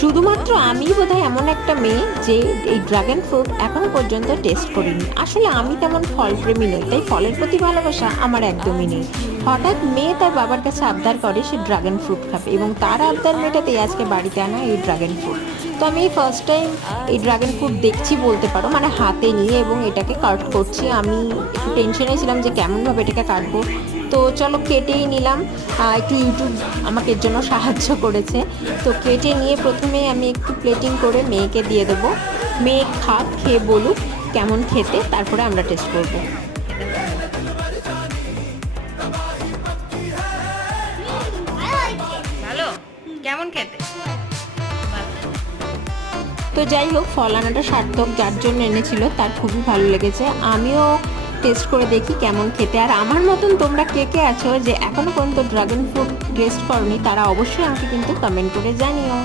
শুধুমাত্র আমিই বোধহয় এমন একটা মেয়ে যে এই ড্রাগন ফ্রুট এখনো পর্যন্ত টেস্ট করিনি। আসলে আমি তেমন ফল প্রেমী নই, তাই ফলের প্রতি ভালোবাসা আমার একদমই নেই। হঠাৎ মেয়ে তার বাবার কাছে আবদার করে সে ড্রাগন ফ্রুট খাবে, এবং তার আবদার মেটাতেই আজকে বাড়িতে আনা এই ড্রাগন ফ্রুট। তো আমি এই ফার্স্ট টাইম এই ড্রাগন ফ্রুট দেখছি বলতে পারো, মানে হাতে নিয়ে, এবং এটাকে কাট করছি। আমি একটু টেনশনে ছিলাম যে কেমনভাবে এটাকে কাটবো। তো চলো কেটেই নিলাম। একটু ইউটিউব আমাকে এর জন্য সাহায্য করেছে। তো কেটে নিয়ে প্রথমে আমি একটু প্লেটিং করে মেয়েকে দিয়ে দেবো। মেয়ে খাক, খেয়ে বলুক কেমন খেতে, তারপরে আমরা টেস্ট করব। ভালো, কেমন খেতে? তো যাই হোক, ফল আনাটা সার্থক, যার জন্য এনেছিল তার খুবই ভালো লেগেছে। আমিও টেস্ট করে দেখি কেমন খেতে। আর আমার মতন তোমরা কে কে আছো যে এখনো পর্যন্ত ড্রাগন ফ্রুট টেস্ট করনি, তারা অবশ্যই আমাকে কিন্তু কমেন্ট করে জানিও।